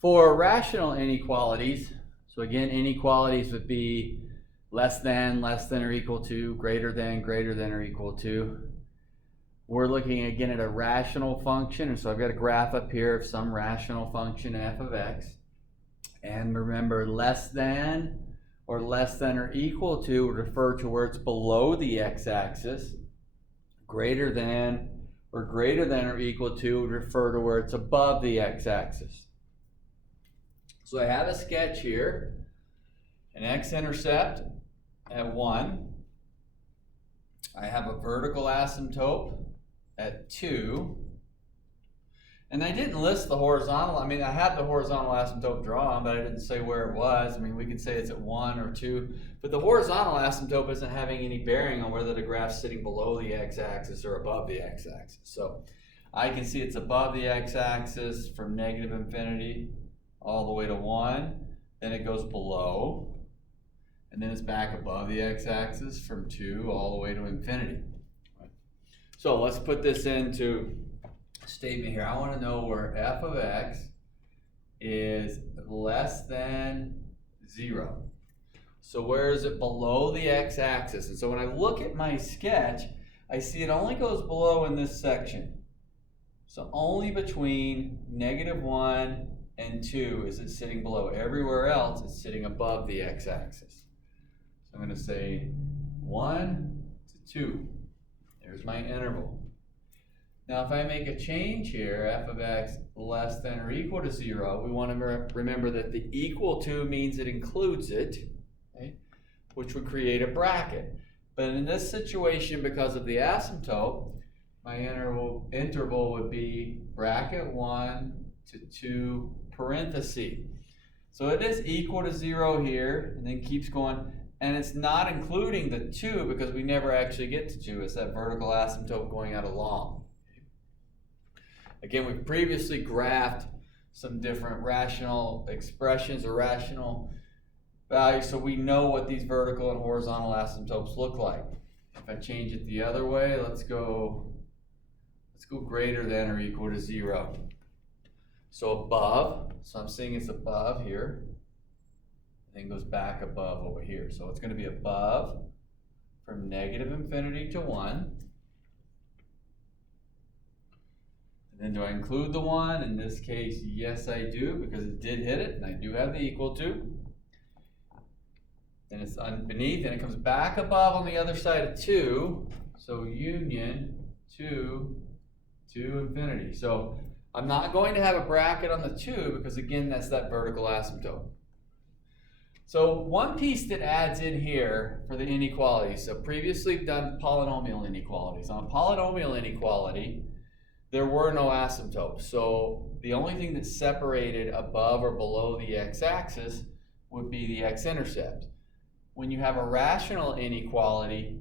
For rational inequalities, so again, inequalities would be less than or equal to, greater than or equal to. We're looking again at a rational function, and so I've got a graph up here of some rational function f of x. And remember, less than or equal to would refer to where it's below the x-axis. Greater than or equal to would refer to where it's above the x-axis. So I have a sketch here, an x-intercept at 1. I have a vertical asymptote at 2. And I didn't list the horizontal. I mean, I had the horizontal asymptote drawn, but I didn't say where it was. I mean, we could say it's at 1 or 2. But the horizontal asymptote isn't having any bearing on whether the graph's sitting below the x-axis or above the x-axis. So I can see it's above the x-axis from negative infinity all the way to 1. Then it goes below. And then it's back above the x-axis from 2 all the way to infinity. So let's put this into statement here. I want to know where f of x is less than 0. So where is it below the x-axis? And so when I look at my sketch, I see it only goes below in this section. So only between -1 and 2 is it sitting below. Everywhere else it's sitting above the x-axis. So I'm going to say 1 to 2. There's my interval. Now if I make a change here, f of x less than or equal to 0, we want to remember that the equal to means it includes it, okay, which would create a bracket. But in this situation, because of the asymptote, my interval would be bracket 1 to 2 parentheses. So it is equal to 0 here, and then keeps going. And it's not including the 2 because we never actually get to 2. It's that vertical asymptote going out along. Again, we've previously graphed some different rational expressions or rational values, so we know what these vertical and horizontal asymptotes look like. If I change it the other way, let's go greater than or equal to 0. So above, so I'm seeing it's above here, and then goes back above over here. So it's going to be above from negative infinity to 1. Then do I include the 1? In this case, yes I do, because it did hit it, and I do have the equal to. Then it's beneath, and it comes back above on the other side of 2. So union 2 to infinity. So I'm not going to have a bracket on the 2, because again, that's that vertical asymptote. So one piece that adds in here for the inequalities. So previously we've done polynomial inequalities. On a polynomial inequality, there were no asymptotes. So the only thing that separated above or below the x-axis would be the x-intercept. When you have a rational inequality,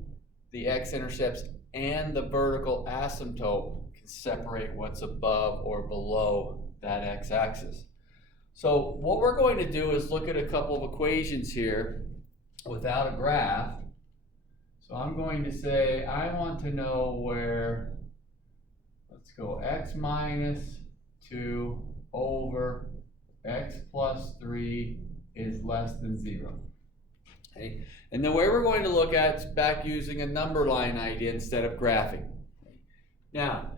the x-intercepts and the vertical asymptote can separate what's above or below that x-axis. So what we're going to do is look at a couple of equations here without a graph. So I'm going to say I want to know where, let's go x minus 2 over x plus 3 is less than 0. Okay. And the way we're going to look at it is back using a number line idea instead of graphing. Now,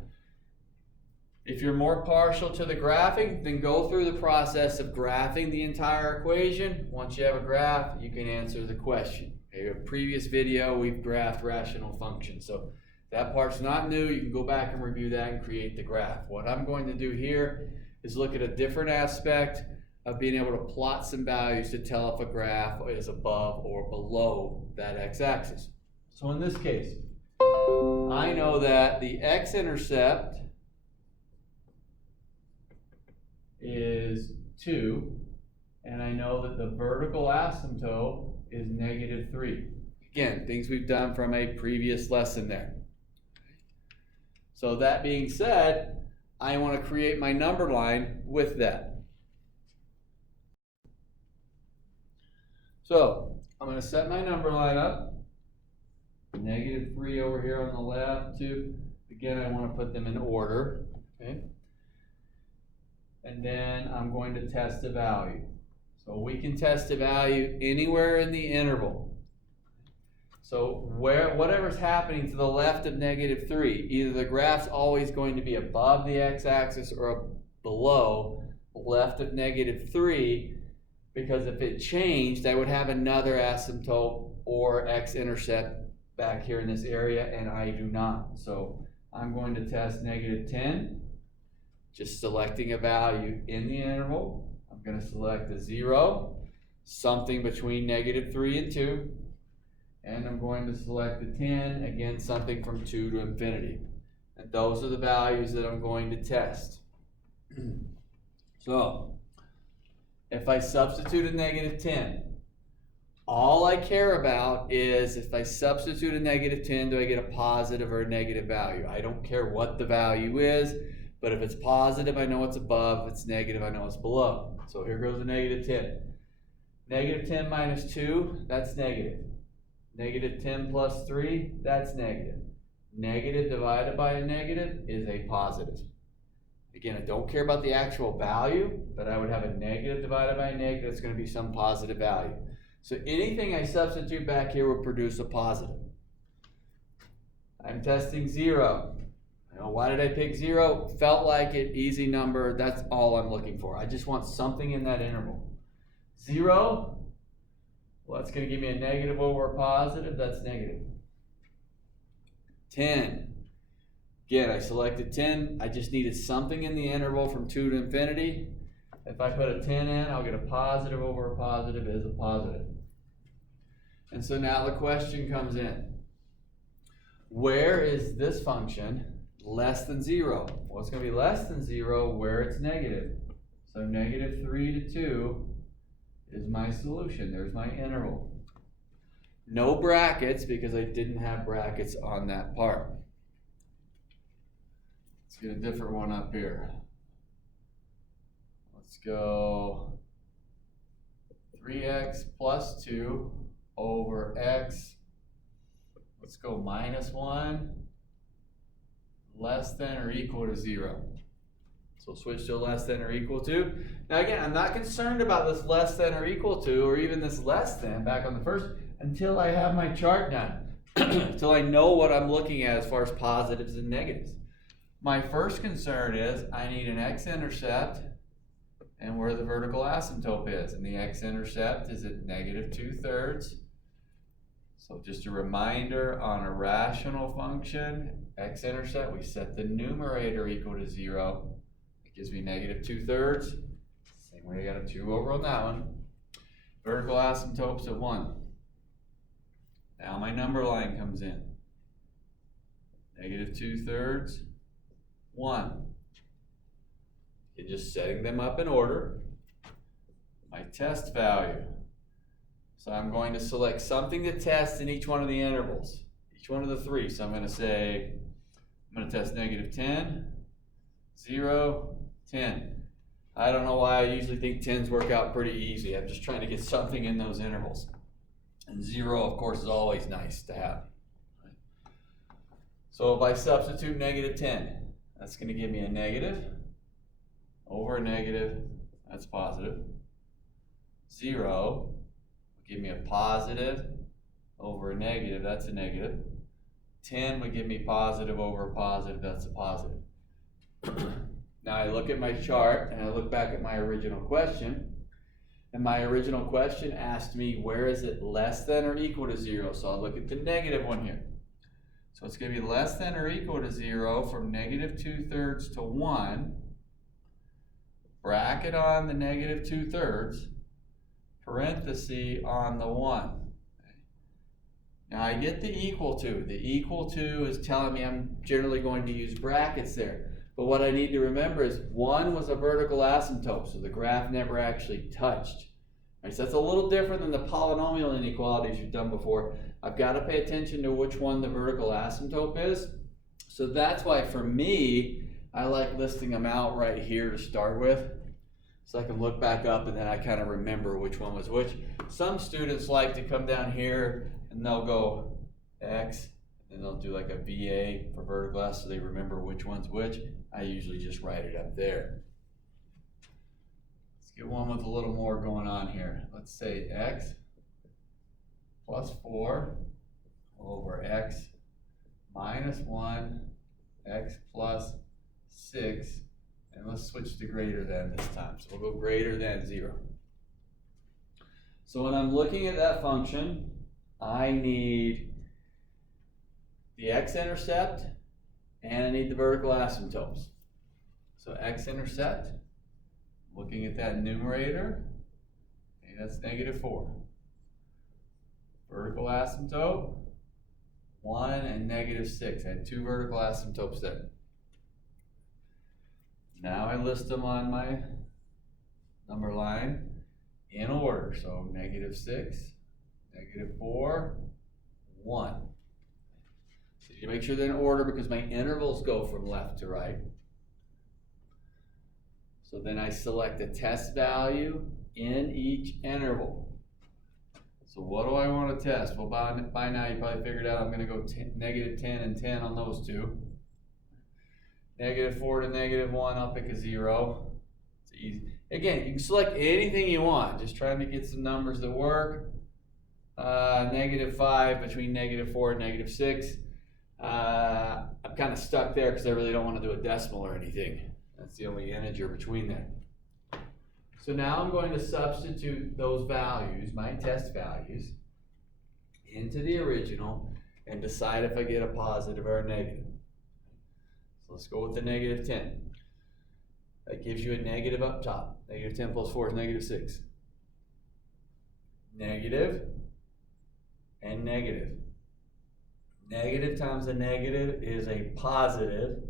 if you're more partial to the graphing, then go through the process of graphing the entire equation. Once you have a graph, you can answer the question. In a previous video, we've graphed rational functions. So that part's not new. You can go back and review that and create the graph. What I'm going to do here is look at a different aspect of being able to plot some values to tell if a graph is above or below that x-axis. So in this case, I know that the x-intercept is 2, and I know that the vertical asymptote is -3. Again, things we've done from a previous lesson there. So that being said, I want to create my number line with that. So I'm going to set my number line up. -3 over here on the left, 2. Again, I want to put them in order. Okay. and then I'm going to test a value. So we can test a value anywhere in the interval. So whatever's happening to the left of -3, either the graph's always going to be above the x-axis or below left of -3, because if it changed, I would have another asymptote or x-intercept back here in this area, and I do not. So I'm going to test -10, just selecting a value in the interval. I'm going to select a 0, something between -3 and 2. And I'm going to select the 10, again, something from 2 to infinity. And those are the values that I'm going to test. So, if I substitute a -10, all I care about is if I substitute a -10, do I get a positive or a negative value? I don't care what the value is, but if it's positive, I know it's above. If it's negative, I know it's below. So here goes a -10. -10 minus 2, that's negative. -10 plus 3, that's negative. Negative divided by a negative is a positive. Again, I don't care about the actual value, but I would have a negative divided by a negative. It's going to be some positive value. So anything I substitute back here will produce a positive. I'm testing 0. Why did I pick 0? Felt like it, easy number. That's all I'm looking for. I just want something in that interval. 0. Well, that's going to give me a negative over a positive. That's negative. 10. Again, I selected 10. I just needed something in the interval from 2 to infinity. If I put a 10 in, I'll get a positive over a positive is a positive. And so now the question comes in. Where is this function less than 0? Well, it's going to be less than 0 where it's negative. So -3 to 2 is my solution. There's my interval. No brackets because I didn't have brackets on that part. Let's get a different one up here. Let's go 3x plus 2 over x. Let's go -1 less than or equal to 0. So switch to less than or equal to. Now again, I'm not concerned about this less than or equal to, or even this less than back on the first, until I have my chart done, until I know what I'm looking at as far as positives and negatives. My first concern is I need an x-intercept and where the vertical asymptote is. And the x-intercept is at -2/3. So just a reminder on a rational function, x-intercept, we set the numerator equal to 0. Gives me -2/3. Same way I got a 2 over on that one. Vertical asymptote's at 1. Now my number line comes in. -2/3, 1. You're just setting them up in order. My test value. So I'm going to select something to test in each one of the intervals. Each one of the 3. So I'm going to say, I'm going to test -10, 0, 10. I don't know why I usually think 10s work out pretty easy. I'm just trying to get something in those intervals. And 0, of course, is always nice to have. So if I substitute -10, that's going to give me a negative over a negative. That's positive. 0 will give me a positive over a negative. That's a negative. 10 would give me positive over a positive. That's a positive. Now I look at my chart and I look back at my original question, and my original question asked me where is it less than or equal to 0. So I'll look at the negative one here. So it's going to be less than or equal to 0 from -2/3 to 1. Bracket on the -2/3, parenthesis on the 1. Now I get the equal to. The equal to is telling me I'm generally going to use brackets there. But what I need to remember is 1 was a vertical asymptote, so the graph never actually touched. Right, so that's a little different than the polynomial inequalities you've done before. I've got to pay attention to which one the vertical asymptote is. So that's why for me, I like listing them out right here to start with. So I can look back up and then I kind of remember which one was which. Some students like to come down here and they'll go X, and they'll do like a VA for vertical, so they remember which one's which. I usually just write it up there. get one with a little more going on here. Let's say x plus 4 over x minus 1, x plus 6, and let's switch to greater than this time. So we'll go greater than 0. So when I'm looking at that function, I need the x-intercept and I need the vertical asymptotes. So x-intercept, looking at that numerator, okay, that's -4. Vertical asymptote, 1 and -6. I had 2 vertical asymptotes there. Now I list them on my number line in order. So -6, -4, 1. So you make sure they're in order because my intervals go from left to right. So then I select a test value in each interval. So what do I want to test? Well, by now you probably figured out I'm going to go -10 and 10 on those two. -4 to -1, I'll pick a 0. It's easy. Again, you can select anything you want. Just trying to get some numbers that work. -5 between -4 and -6. I'm kind of stuck there because I really don't want to do a decimal or anything. That's the only integer between there. So now I'm going to substitute those values, my test values, into the original and decide if I get a positive or a negative. So let's go with the -10. That gives you a negative up top. -10 plus 4 is -6. Negative and negative. Negative times a negative is a positive.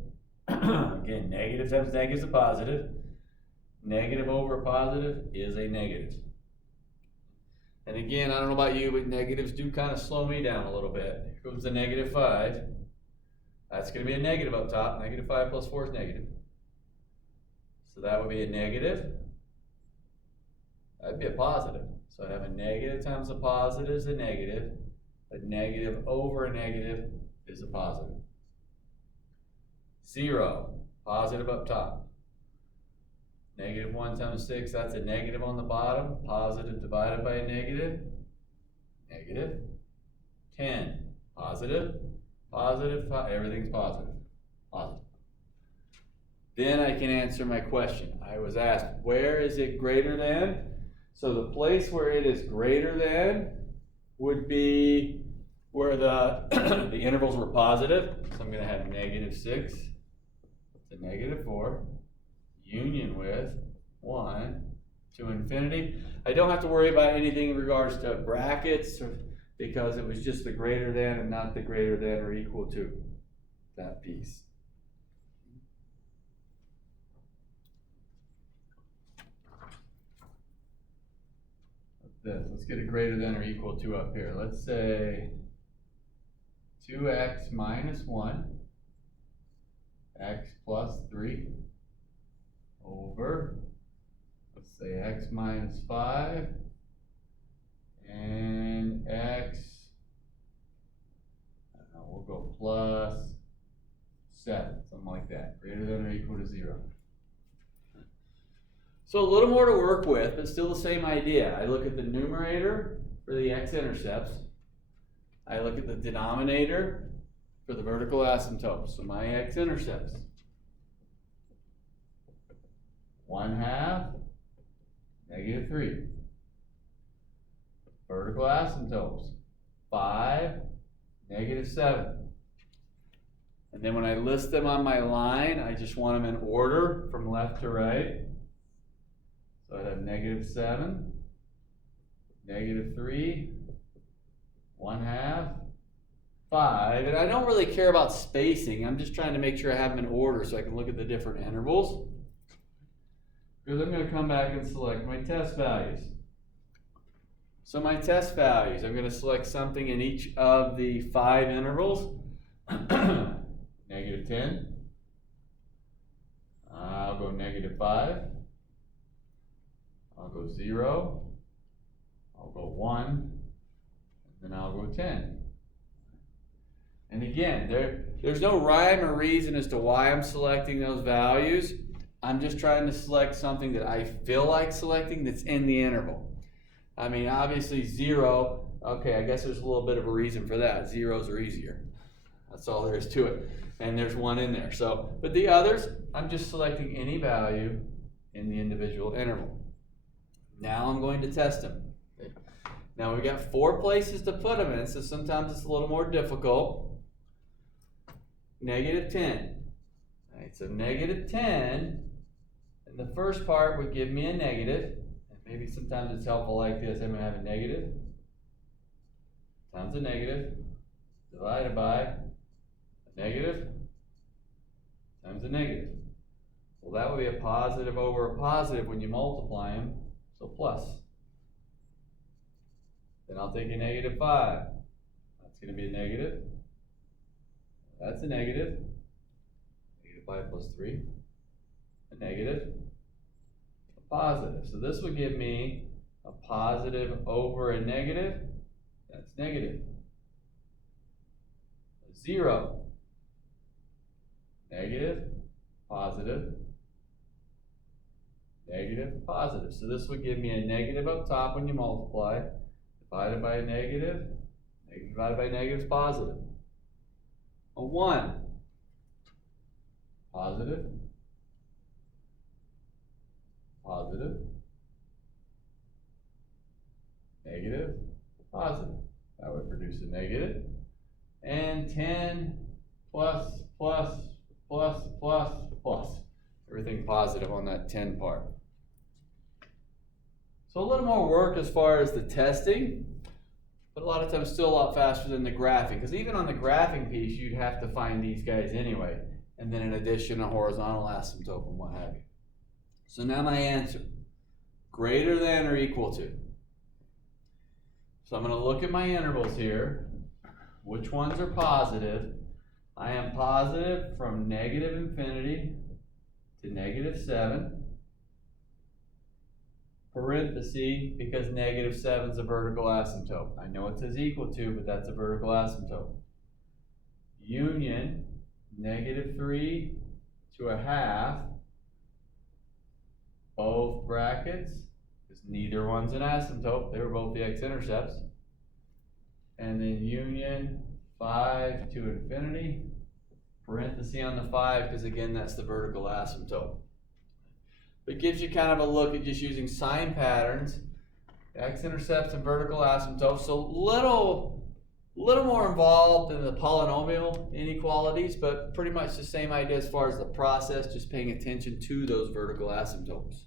Again, negative times negative is a positive. Negative over positive is a negative. And again, I don't know about you, but negatives do kind of slow me down a little bit. Here comes the -5. That's going to be a negative up top. -5 plus 4 is negative. So that would be a negative. That'd be a positive. So I'd have a negative times a positive is a negative. A negative over a negative is a positive. 0, positive up top. -1 times 6, that's a negative on the bottom. Positive divided by a negative, negative. 10, positive, positive, everything's positive. Positive. Then I can answer my question. I was asked, where is it greater than? So the place where it is greater than would be where the, the intervals were positive. So I'm going to have -6 to -4, union with 1 to infinity. I don't have to worry about anything in regards to brackets because it was just the greater than and not the greater than or equal to that piece. Let's get a greater than or equal to up here. Let's say 2x minus 1, x plus 3 over, let's say x minus 5, and x, I don't know, we'll go plus 7, something like that, greater than or equal to 0. So a little more to work with, but still the same idea. I look at the numerator for the x-intercepts. I look at the denominator for the vertical asymptotes. So my x-intercepts. 1/2, -3. Vertical asymptotes. 5, -7. And then when I list them on my line, I just want them in order from left to right. So I'd have -7, -3, 1/2, 5. And I don't really care about spacing. I'm just trying to make sure I have them in order so I can look at the different intervals. Because I'm going to come back and select my test values. So my test values, I'm going to select something in each of the 5 intervals. -10. I'll go -5. I'll go 0, I'll go 1, and then I'll go 10. And again, there's no rhyme or reason as to why I'm selecting those values. I'm just trying to select something that I feel like selecting that's in the interval. I mean, obviously 0, okay, I guess there's a little bit of a reason for that. Zeros are easier. That's all there is to it. And there's 1 in there. So, but the others, I'm just selecting any value in the individual interval. Now I'm going to test them. Okay. Now we've got 4 places to put them in, so sometimes it's a little more difficult. -10. All right, so -10, and the first part would give me a negative. And maybe sometimes it's helpful like this. I'm going to have a negative times a negative divided by a negative times a negative. Well, that would be a positive over a positive when you multiply them, so plus. Then I'll take a -5. That's going to be a negative. That's a negative. -5 plus 3. A negative. A positive. So this would give me a positive over a negative. That's negative. 0. Negative. Positive. Negative. Positive. So this would give me a negative up top when you multiply. Divided by a negative. Negative divided by negative is positive. A 1. Positive. Positive. Negative. Positive. That would produce a negative. And 10 plus, plus, plus, plus, plus. Everything positive on that 10 part. So a little more work as far as the testing, but a lot of times still a lot faster than the graphing. Because even on the graphing piece, you'd have to find these guys anyway. And then in addition, a horizontal asymptote and what have you. So now my answer, greater than or equal to. So I'm going to look at my intervals here. Which ones are positive? I am positive from -infinity to -7. Parenthesis, because -7 is a vertical asymptote. I know it says equal to, but that's a vertical asymptote. Union, -3 to a half. Both brackets, because neither one's an asymptote. They were both the x-intercepts. And then union 5 to infinity. Parenthesis on the 5, because again, that's the vertical asymptote. It gives you kind of a look at just using sign patterns, x-intercepts and vertical asymptotes. So little more involved in the polynomial inequalities, but pretty much the same idea as far as the process, just paying attention to those vertical asymptotes.